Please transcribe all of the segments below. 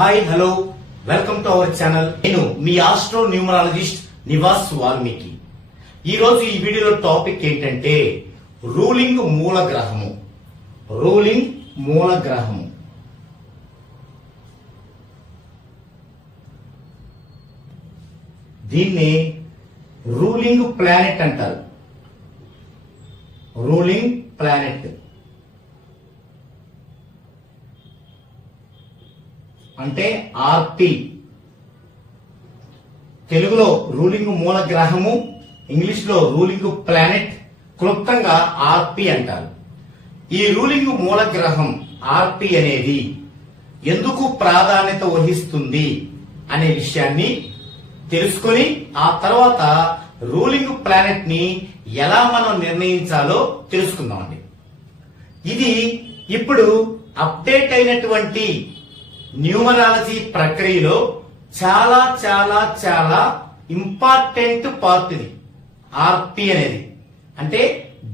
Hi hello welcome to our channel. నేను మీ astro numerologist Nivas Valmiki. ఈ రోజు ఈ వీడియోలో టాపిక్ ఏంటంటే రూలింగ్ మూల గ్రహము. రూలింగ్ మూల గ్రహము దీన్ని రూలింగ్ ప్లానెట్ అంటారు. రూలింగ్ ప్లానెట్ అంటే ఆర్పి. తెలుగులో రూలింగ్ మూల గ్రహము, ఇంగ్లీష్ లో రూలింగ్ ప్లానెట్, క్లుప్తంగా ఆర్పి అంటారు. ఈ రూలింగ్ మూల గ్రహం ఆర్పి అనేది ఎందుకు ప్రాధాన్యత వహిస్తుంది అనే విషయాన్ని తెలుసుకొని ఆ తర్వాత రూలింగ్ ప్లానెట్ ని ఎలా మనం నిర్ణయించాలో తెలుసుకుందామండి. ఇది ఇప్పుడు అప్డేట్ అయినటువంటి న్యూమరాలజీ ప్రక్రియలో చాలా చాలా చాలా ఇంపార్టెంట్ పార్ట్ ఇది. ఆర్పి అనేది అంటే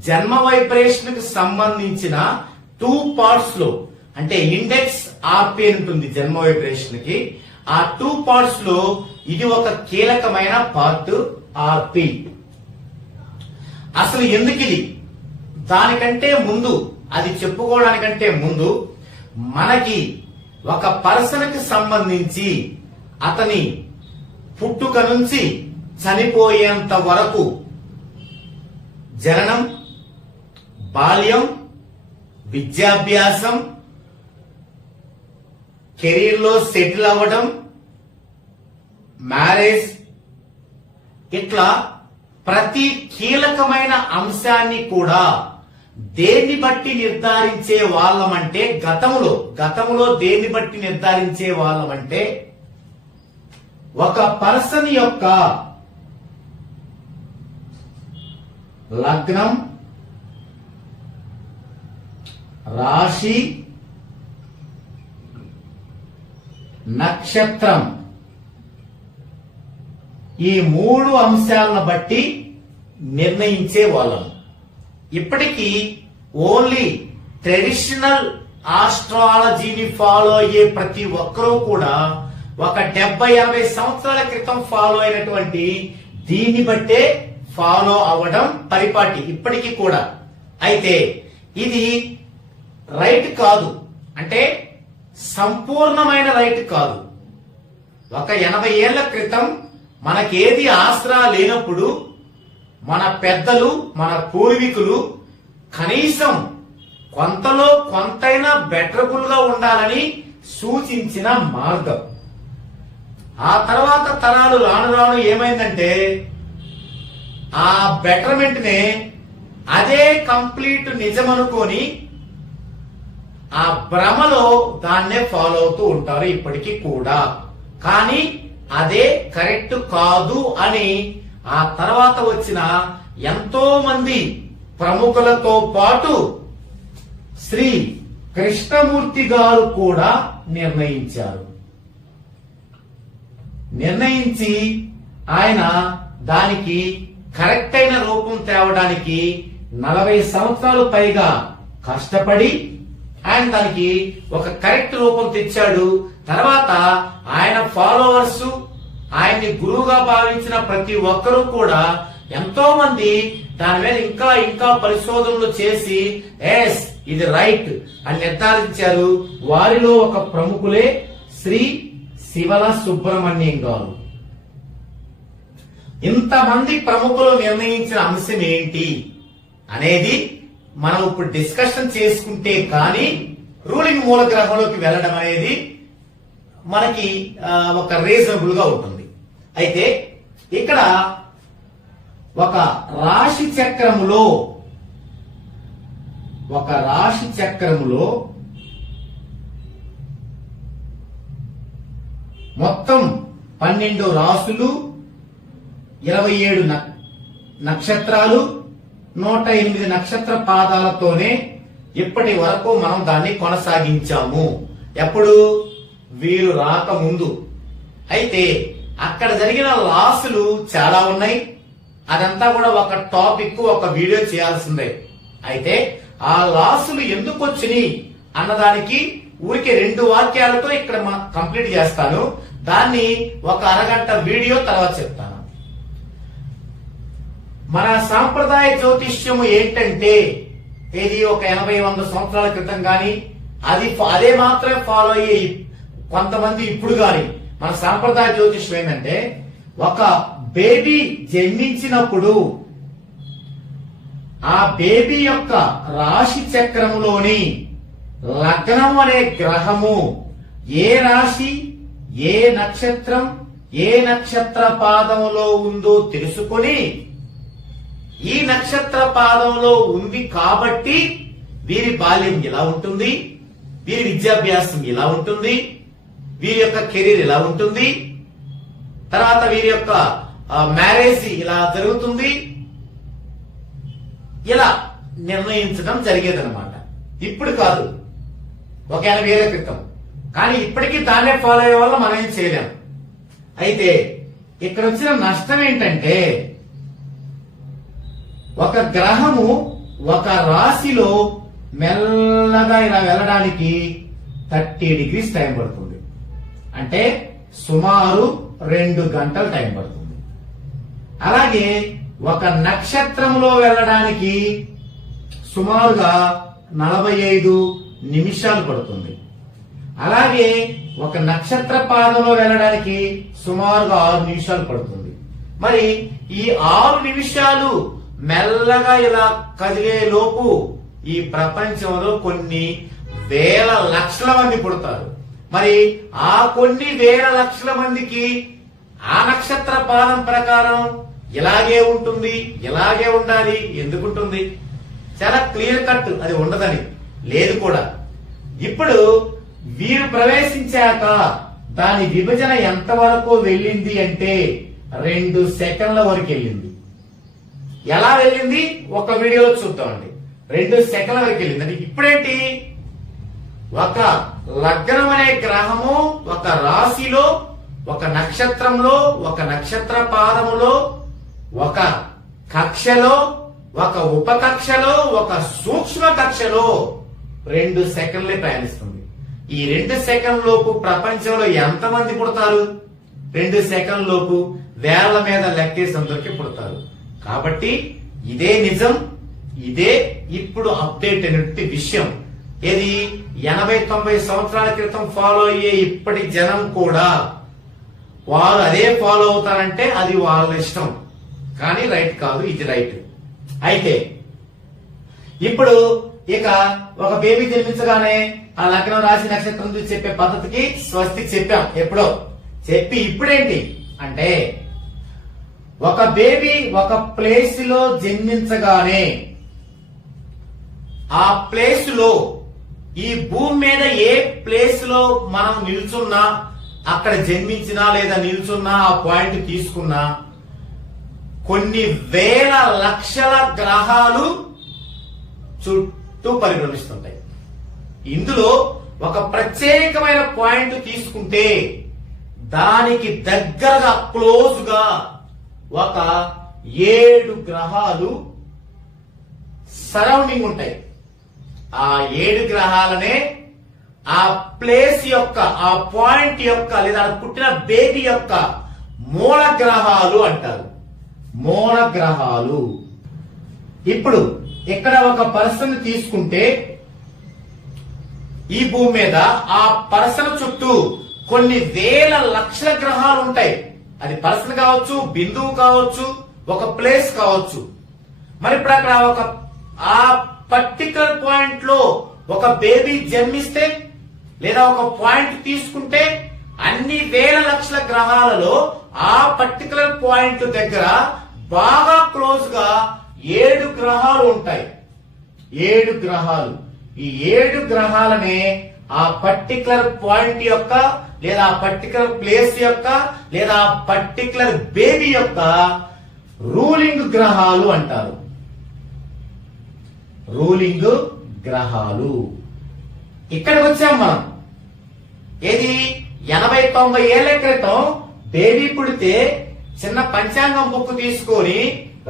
జన్మ వైబ్రేషన్ కు సంబంధించిన 2 పార్ట్స్ లో, అంటే ఇండెక్స్ ఆర్పి అని ఉంటుంది జన్మ వైబ్రేషన్ కి. ఆ 2 పార్ట్స్ లో ఇది ఒక కీలకమైన పార్ట్ ఆర్పి. అసలు ఎందుకు ఇది? దానికంటే ముందు, అది చెప్పుకోవడానికంటే ముందు మనకి ఒక పర్సన్ కి సంబంధించి అతని పుట్టుక నుంచి చనిపోయేంత వరకు జననం, బాల్యం, విద్యాభ్యాసం, కెరీర్ లో సెటిల్ అవ్వడం, మ్యారేజ్, ఇట్లా ప్రతి కీలకమైన అంశాన్ని కూడా దేన్ని బట్టి నిర్ధారించే వాళ్ళమంటే గతంలో దేన్ని బట్టి నిర్ధారించే వాళ్ళమంటే ఒక పర్సన్ యొక్క లగ్నం, రాశి, నక్షత్రం, ఈ 3 అంశాలను బట్టి నిర్ణయించే వాళ్ళం. ఇప్పటికీ ఓన్లీ ట్రెడిషనల్ ఆస్ట్రాలజీని ఫాలో అయ్యే ప్రతి ఒక్కరూ కూడా ఒక 70-80 సంవత్సరాల క్రితం ఫాలో అయినటువంటి దీన్ని బట్టే ఫాలో అవ్వడం పరిపాటి ఇప్పటికీ కూడా. అయితే ఇది రైట్ కాదు, అంటే సంపూర్ణమైన రైట్ కాదు. ఒక 80 ఏళ్ల క్రితం మనకేది ఆసరా లేనప్పుడు మన పెద్దలు, మన పూర్వీకులు కనీసం కొంతలో కొంతైనా బెటరబుల్ గా ఉండాలని సూచించిన మార్గం. ఆ తర్వాత తరాలు రాను రాను ఏమైందంటే ఆ బెటర్మెంట్ నే అదే కంప్లీట్ నిజం అనుకొని ఆ భ్రమలో దాన్నే ఫాలో అవుతూ ఉంటారు ఇప్పటికీ కూడా. కానీ అదే కరెక్ట్ కాదు అని ఆ తర్వాత వచ్చిన ఎంతో మంది ప్రముఖులతో పాటు శ్రీ కృష్ణమూర్తి గారు కూడా నిర్ణయించి ఆయన దానికి కరెక్ట్ అయిన రూపం తేవడానికి 40 సంవత్సరాలు పైగా కష్టపడి ఆయన దానికి ఒక కరెక్ట్ రూపం తెచ్చాడు. తర్వాత ఆయన ఫాలోవర్స్, ఆయన్ని గురువుగా భావించిన ప్రతి ఒక్కరూ కూడా ఎంతో మంది దాని మీద ఇంకా ఇంకా పరిశోధనలు చేసి ఎస్ ఇది రైట్ అని నిర్ధారించారు. వారిలో ఒక ప్రముఖులే శ్రీ శివల సుబ్రహ్మణ్యం గారు. ఇంతమంది ప్రముఖులు నిర్ణయించిన అంశం ఏంటి అనేది మనం ఇప్పుడు డిస్కషన్ చేసుకుంటే కానీ రూలింగ్ మూల గ్రహంలోకి వెళ్ళడం అనేది మనకి ఒక రీజనబుల్ గా ఉంటుంది. అయితే ఇక్కడ ఒక రాశి చక్రములో మొత్తం 12 రాసులు, 27 నక్షత్రాలు, 108 నక్షత్ర పాదాలతోనే ఇప్పటి వరకు మనం దాన్ని కొనసాగించాము. ఎప్పుడు? వీరు రాకముందు. అయితే అక్కడ జరిగిన లాసులు చాలా ఉన్నాయి. అదంతా కూడా ఒక టాపిక్, ఒక వీడియో చేయాల్సిందే. అయితే ఆ లాసులు ఎందుకు వచ్చినాయి అన్నదానికి ఊరికే 2 వాక్యాలతో ఇక్కడ కంప్లీట్ చేస్తాను. దాన్ని ఒక అరగంట వీడియో తర్వాత చెప్తాను. మన సాంప్రదాయ జ్యోతిష్యము ఏంటంటే ఇది ఒక 80-100 సంవత్సరాల క్రితం గాని అదే మాత్రమే ఫాలో అయ్యే కొంతమంది ఇప్పుడు గాని మన సాంప్రదాయ జ్యోతిష్యం ఏంటంటే ఒక బేబీ జన్మించినప్పుడు ఆ బేబీ యొక్క రాశి చక్రములోని లగ్నం అనే గ్రహము ఏ రాశి ఏ నక్షత్రం ఏ నక్షత్ర పాదములో ఉందో తెలుసుకొని ఈ నక్షత్ర పాదంలో ఉంది కాబట్టి వీరి బాల్యం ఎలా ఉంటుంది, వీరి విద్యాభ్యాసం ఎలా ఉంటుంది, వీరి యొక్క కెరీర్ ఎలా ఉంటుంది, తర్వాత వీరి యొక్క మ్యారేజ్ ఇలా జరుగుతుంది, ఇలా నిర్ణయించడం జరిగేదన్నమాట. ఇప్పుడు కాదు, ఒక 80 ఏళ్ల క్రితం. కానీ ఇప్పటికీ దాన్నే ఫాలో అయ్యే వల్ల మనం ఏం చేయలేం. అయితే ఇక్కడ వచ్చిన నష్టం ఏంటంటే ఒక గ్రహము ఒక రాశిలో మెల్లగా ఇలా వెళ్ళడానికి 30 డిగ్రీస్ టైం పడుతుంది. అంటే సుమారు 2 గంటలు టైం పడుతుంది. అలాగే ఒక నక్షత్రంలో వెళ్ళడానికి సుమారుగా 45 నిమిషాలు పడుతుంది. అలాగే ఒక నక్షత్ర పాదంలో వెళ్ళడానికి సుమారుగా 6 నిమిషాలు పడుతుంది. మరి ఈ 6 నిమిషాలు మెల్లగా ఇలా కదిలే లోపు ఈ ప్రపంచంలో కొన్ని వేల లక్షల మంది పుడతారు. మరి ఆ కొన్ని వేల లక్షల మందికి ఆ నక్షత్ర పాదం ప్రకారం ఇలాగే ఉంటుంది, ఇలాగే ఉండాలి. ఎందుకుంటుంది? చాలా క్లియర్ కట్ అది ఉండదని లేదు కూడా. ఇప్పుడు వీరు ప్రవేశించాక దాని విభజన ఎంతవరకు వెళ్ళింది అంటే 2 సెకండ్ల వరకు వెళ్ళింది. ఎలా వెళ్ళింది ఒక వీడియోలో చూద్దామండి. 2 సెకండ్ల వరకు వెళ్ళింది. అంటే ఇప్పుడేంటి, ఒక లగ్నం అనే గ్రహము ఒక రాశిలో ఒక నక్షత్రంలో ఒక నక్షత్ర పాదములో ఒక కక్షలో ఒక ఉపకక్షలో ఒక సూక్ష్మ కక్షలో 2 సెకండ్లే ప్రయాణిస్తుంది. ఈ 2 సెకండ్ల లోపు ప్రపంచంలో ఎంతమంది పుడతారు? 2 సెకండ్ల లోపు వేల మీద లెక్కేసందరికి పుడతారు. కాబట్టి ఇదే నిజం, ఇదే ఇప్పుడు అప్డేట్ అయినటువంటి విషయం. ఇది 80-90 సంవత్సరాల క్రితం ఫాలో అయ్యే ఇప్పటి జనం కూడా వారు అదే ఫాలో అవుతారంటే అది వాళ్ళ ఇష్టం, కానీ రైట్ కాదు, ఇది రైట్. అయితే ఇప్పుడు ఇక ఒక బేబీ జన్మించగానే ఆ లగ్నం రాశి నక్షత్రం చూసి చెప్పే పద్ధతికి స్వస్తి చెప్పాం ఎప్పుడో. చెప్పి ఇప్పుడేంటి అంటే ఒక బేబీ ఒక ప్లేస్ లో జన్మించగానే ఆ ప్లేస్ లో ఈ భూమి మీద ఏ ప్లేస్ లో మనం నిల్చున్నా, అక్కడ జన్మించినా లేదా నిల్చున్నా, ఆ పాయింట్ తీసుకున్నా కొన్ని వేల లక్షల గ్రహాలు చుట్టూ పరిభ్రమిస్తుంటాయి. ఇందులో ఒక ప్రత్యేకమైన పాయింట్ తీసుకుంటే దానికి దగ్గరగా క్లోజ్ గా ఒక 7 గ్రహాలు సరౌండింగ్ ఉంటాయి. ఆ 7 గ్రహాలనే ఆ ప్లేస్ యొక్క ఆ పాయింట్ యొక్క లేదా పుట్టిన బేబీ యొక్క మూల గ్రహాలు అంటారు. మూల గ్రహాలు. ఇప్పుడు ఇక్కడ ఒక పర్సన్ తీసుకుంటే ఈ భూమి మీద ఆ పర్సన్ చుట్టూ కొన్ని వేల లక్షల గ్రహాలు ఉంటాయి. అది పర్సన్ కావచ్చు, బిందువు కావచ్చు, ఒక ప్లేస్ కావచ్చు. మరి ఇప్పుడు అక్కడ ఒక ఆ పర్టికులర్ పాయింట్ లో ఒక బేబీ జన్మిస్తే లేదా ఒక పాయింట్ తీసుకుంటే అన్ని వేల లక్షల గ్రహాలలో ఆ పర్టికులర్ పాయింట్ దగ్గర బాగా క్లోజ్ గా 7 గ్రహాలు ఉంటాయి. 7 గ్రహాలు. ఈ 7 గ్రహాలనే ఆ పర్టికులర్ పాయింట్ యొక్క లేదా ఆ పర్టికులర్ ప్లేస్ యొక్క లేదా ఆ పర్టికులర్ బేబీ యొక్క రూలింగ్ గ్రహాలు అంటారు. రూలింగ్ గ్రహాలు. ఇక్కడికి వచ్చాం మనం. ఏది 80-90 ఏళ్ల క్రితం బేబీ పుడితే చిన్న పంచాంగం బుక్ తీసుకొని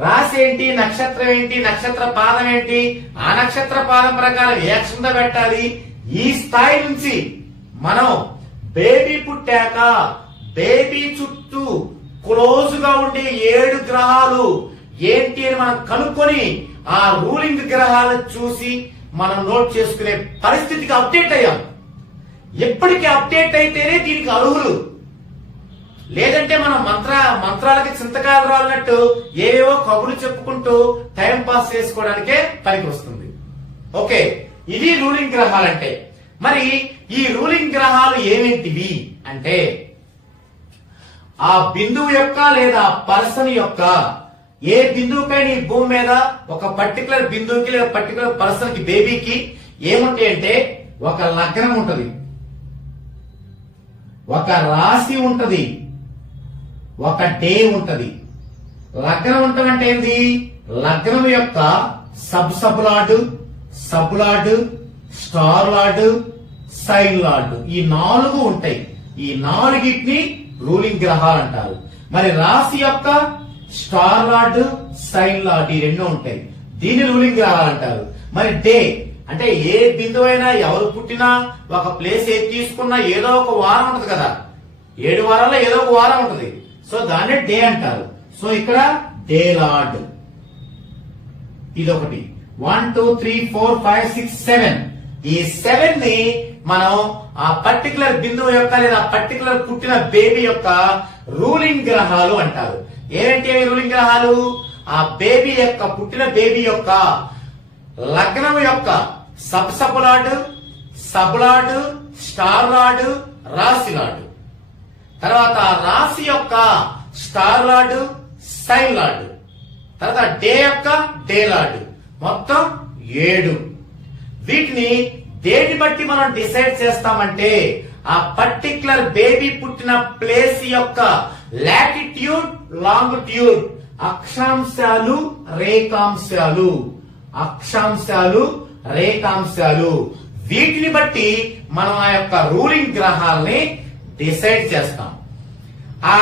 రాశి ఏంటి, నక్షత్రం ఏంటి, నక్షత్ర పాదం ఏంటి, ఆ నక్షత్ర పాదం ప్రకారం ఏ అక్షంత పెట్టాలి, ఈ స్థాయి నుంచి మనం బేబీ పుట్టాక బేబీ చుట్టూ క్లోజ్ గా ఉండే 7 గ్రహాలు ఏంటి అని మనం కనుక్కొని ఆ రూలింగ్ గ్రహాలను చూసి మనం నోట్ చేసుకునే పరిస్థితికి అప్డేట్ అయ్యాం. ఎప్పటికీ అప్డేట్ అయితేనే దీనికి అర్హులు. లేదంటే మనం మంత్రాలకి చింతకాయలు రాలినట్టు ఏవేవో కబుర్లు చెప్పుకుంటూ టైం పాస్ చేసుకోవడానికే పనికి వస్తుంది. ఓకే, ఇది రూలింగ్ గ్రహాలంటే. మరి ఈ రూలింగ్ గ్రహాలు ఏమేంటివి అంటే ఆ బిందువు యొక్క లేదా పర్సన్ యొక్క ఏ బిందువుకైనా ఈ భూమి మీద ఒక పర్టికులర్ బిందువుకి లేదా పర్టికులర్ పర్సన్ కి బేబీకి ఏముంటాయి అంటే ఒక లగ్నం ఉంటది, ఒక రాశి ఉంటది, ఒక డే ఉంటది. లగ్నం ఉంటదంటే ఏంది? లగ్నం యొక్క sub lord, star lord, sign lord ఈ 4 ఉంటాయి. ఈ 4గిటిని రూలింగ్ గ్రహాలు అంటారు. మరి రాశి యొక్క స్టార్ లార్డ్, సైన్ లార్డ్ ఈ 2 ఉంటాయి. దీన్ని రూలింగ్ గ్రహాలు అంటారు. మరి డే అంటే ఏ బిందువు అయినా ఎవరు పుట్టినా ఒక ప్లేస్ ఏది తీసుకున్నా ఏదో ఒక వారం ఉంటది కదా, 7 వారాల్లో ఏదో ఒక వారం ఉంటది. సో దాన్ని డే అంటారు. సో ఇక్కడ డే లార్డ్ ఇదొకటి. 1 2 3 4 5 6 7 ఈ 7 ని మనం ఆ పర్టికులర్ బిందువు యొక్క లేదా పర్టికులర్ పుట్టిన బేబీ యొక్క రూలింగ్ గ్రహాలు అంటారు. ఏంటి రూలింగ్ గ్రహాలు? ఆ బేబీ యొక్క పుట్టిన బేబీ యొక్క లగ్నం యొక్క సబ్ లార్డ్, స్టార్ లార్డ్, రాశి లార్డ్. తర్వాత రాశి యొక్క స్టార్ లార్డ్, సైన్ లార్డ్. తర్వాత డే యొక్క డే లార్డ్. మొత్తం 7. వీటిని దేని బట్టి మనం డిసైడ్ చేస్తామంటే ఆ పర్టికులర్ బేబీ పుట్టిన ప్లేస్ యొక్క లాటిట్యూడ్, లాంగిట్యూడ్, అక్షాంశాలు, రేఖాంశాలు వీటిని బట్టి మనం ఆ యొక్క రూలింగ్ గ్రహాలని డిసైడ్ చేస్తాం. ఆ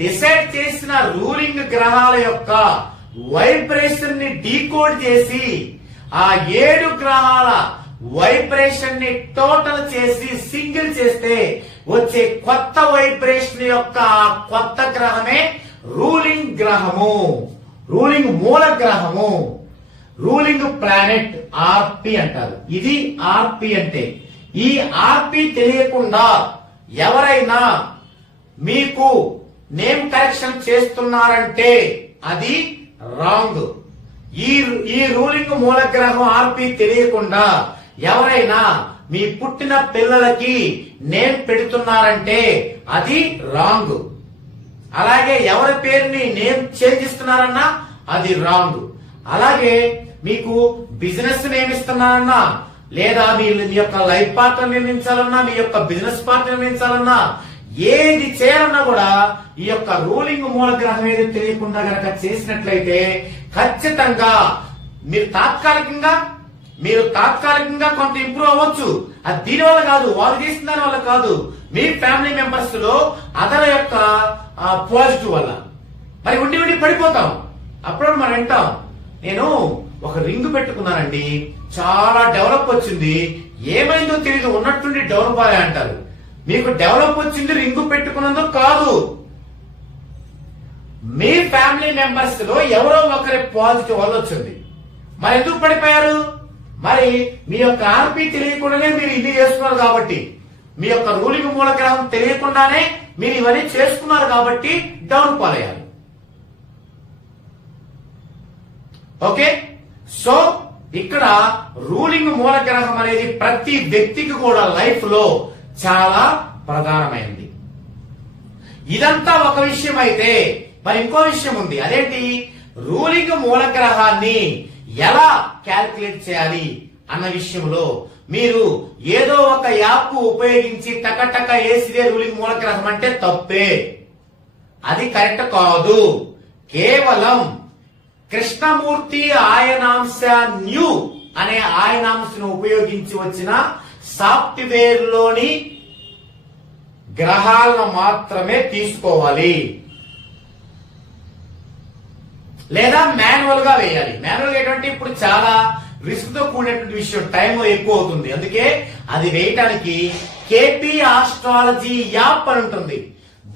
డిసైడ్ చేసిన రూలింగ్ గ్రహాల యొక్క వైబ్రేషన్ ని డీకోడ్ చేసి ఆ 7 గ్రహాల వైబ్రేషన్ ని టోటల్ చేసి సింగిల్ చేస్తే వచ్చే కొత్త వైబ్రేషన్ యొక్క కొత్త గ్రహమే రూలింగ్ గ్రహము, రూలింగ్ మూల గ్రహము, రూలింగ్ ప్లానెట్ ఆర్పి అంటారు. ఇది ఆర్పి అంటే. ఈ ఆర్పి తెలియకుండా ఎవరైనా మీకు నేమ్ కరెక్షన్ చేస్తున్నారంటే అది రాంగ్. ఈ రూలింగ్ మూల గ్రహం ఆర్పి తెలియకుండా ఎవరైనా మీ పుట్టిన పిల్లలకి నేమ్ పెడుతున్నారంటే అది రాంగ్. అలాగే ఎవరి పేరుని నేమ్ చేంజ్ ఇస్తున్నారన్నా అది రాంగ్. అలాగే మీకు బిజినెస్ నేమ్ ఇస్తున్నారన్నా లేదా మీ యొక్క లైఫ్ పార్ట్నర్ నిర్మించాలన్నా మీ యొక్క బిజినెస్ పార్ట్నర్ నిర్మించాలన్నా ఏది చేయాలన్నా కూడా ఈ యొక్క రూలింగ్ మూల గ్రహం ఏది తెలియకుండా గనక చేసినట్లయితే ఖచ్చితంగా మీరు తాత్కాలికంగా కొంత ఇంప్రూవ్ అవ్వచ్చు. అది దీని వల్ల కాదు, వాళ్ళు చేసిన దాని వల్ల కాదు, మీ ఫ్యామిలీ మెంబర్స్ లో అతని యొక్క పాజిటివ్ వల్ల. మరి ఉండి పడిపోతాం. అప్పుడు మనం వింటాం, నేను ఒక రింగ్ పెట్టుకున్నానండి, చాలా డెవలప్ వచ్చింది, ఏమైందో తెలియదు, ఉన్నట్టుండి డెవలప్ అయ్యా అంటారు. మీకు డెవలప్ వచ్చింది రింగు పెట్టుకున్నందుకు కాదు, మీ ఫ్యామిలీ మెంబర్స్ లో ఎవరో ఒకరి పాజిటివ్ వల్ల వచ్చింది. మరి ఎందుకు పడిపోయారు? మరి మీ యొక్క ఆర్పి తెలియకుండానే మీరు ఇది చేసుకున్నారు కాబట్టి, మీ యొక్క రూలింగ్ మూల గ్రహం తెలియకుండానే మీరు ఇవన్నీ చేసుకున్నారు కాబట్టి డౌన్ పాలయ్యారు. ఓకే, సో ఇక్కడ రూలింగ్ మూల గ్రహం అనేది ప్రతి వ్యక్తికి కూడా లైఫ్ లో చాలా ప్రధానమైనది. ఇదంతా ఒక విషయం అయితే మరి ఇంకో విషయం ఉంది. అదేంటి? రూలింగ్ మూల గ్రహాన్ని ఎలా క్యాల్కులేట్ చేయాలి అన్న విషయంలో మీరు ఏదో ఒక యాప్ ఉపయోగించి టకటక వేసిదే రూలింగ్ మూల గ్రహం అంటే తప్పే, అది కరెక్ట్ కాదు. కేవలం కృష్ణమూర్తి ఆయనాంశ న్యూ అనే ఆయనాంశను ఉపయోగించి వచ్చిన సాఫ్ట్వేర్ లోని గ్రహాలను మాత్రమే తీసుకోవాలి, లేదా మాన్యువల్ గా వేయాలి. మాన్యువల్ ఏంటంటే ఇప్పుడు చాలా రిస్క్ తో కూడినటువంటి విషయం, టైం ఎక్కువ అవుతుంది. అందుకే అది వేయటానికి కేపీ ఆస్ట్రాలజీ యాప్ అని ఉంటుంది.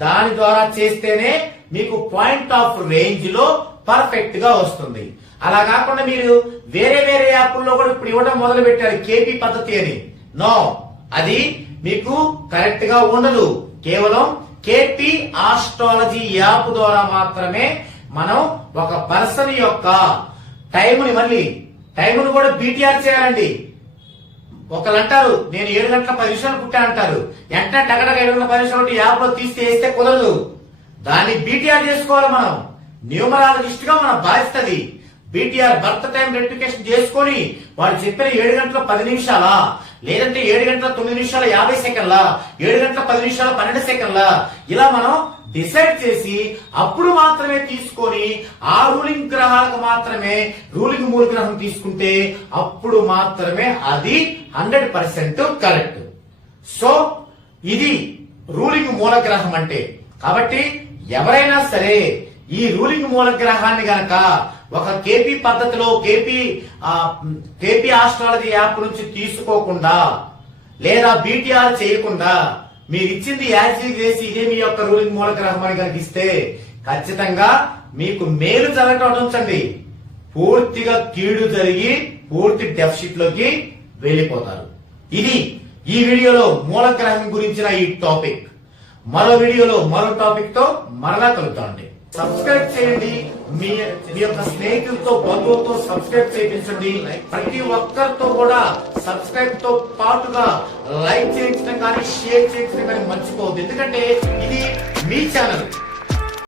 దాని ద్వారా చేస్తేనే మీకు పాయింట్ ఆఫ్ రేంజ్ లో పర్ఫెక్ట్ గా వస్తుంది. అలా కాకుండా మీరు వేరే వేరే యాప్ల్లో కూడా ఇప్పుడు ఇవ్వడం మొదలు పెట్టారు కేపీ పద్ధతి అని. నో, అది మీకు కరెక్ట్ గా ఉండదు. కేవలం కేపీ ఆస్ట్రాలజీ యాప్ ద్వారా మాత్రమే మనం ఒక పర్సన్ యొక్క టైముని కూడా బీటీఆర్ చేయాలండి. ఒకళ్ళు అంటారు నేను 7 గంటల 10 నిమిషాలు పుట్టా అంటారు. వెంటనే టగడగ 7 గంటల 10 నిమిషాలు యాప్ లో తీస్తే వేస్తే కుదరదు. దాన్ని బీటీఆర్ చేసుకోవాలి. మనం న్యూమరాలజిస్ట్ గా మనం బాధిస్తుంది. బీటీఆర్ బర్త్ టైం రెక్టిఫికేషన్ చేసుకొని వాడు చెప్పిన 7 గంటల 10 నిమిషాలా, లేదంటే 7 గంటల 9 నిమిషాల 50 సెకండ్ల, 7 గంటల 10 నిమిషాల 12 సెకండ్ల, ఇలా మనం డిసైడ్ చేసి అప్పుడు మాత్రమే తీసుకొని ఆ రూలింగ్ గ్రహాలకు మాత్రమే రూలింగ్ మూల గ్రహం తీసుకుంటే అప్పుడు మాత్రమే అది 100% కరెక్ట్. సో ఇది రూలింగ్ మూల గ్రహం అంటే. కాబట్టి ఎవరైనా సరే ఈ రూలింగ్ మూల గ్రహాన్ని గనక ఒక కేపీ పద్ధతిలో కేపీ ఆస్ట్రాలజీ యాప్ నుంచి తీసుకోకుండా లేదా బీటీఆర్ చేయకుండా మీరు ఇచ్చింది యాక్సిడ్ చేసి ఇదే మీ యొక్క రూలింగ్ మూల గ్రహం అని కనుక ఇస్తే ఖచ్చితంగా మీకు మేలు జరగటం ఉంచండి, పూర్తిగా కీడు జరిగి పూర్తి డెఫిసిట్ లోకి వెళ్ళిపోతారు. ఇది ఈ వీడియోలో మూల గ్రహం గురించిన ఈ టాపిక్. మరో వీడియోలో మరో టాపిక్ తో మరలా కలుగుతామండి. సబ్స్క్రైబ్ చేయండి. మీ యొక్క స్నేహితులతో బంధువులతో సబ్స్క్రైబ్ చేయించండి. ప్రతి ఒక్కరితో కూడా సబ్స్క్రైబ్ తో పాటుగా లైక్ చేయించడం కానీ షేర్ చేయించడం కానీ మర్చిపోవద్దు. ఎందుకంటే ఇది మీ ఛానల్.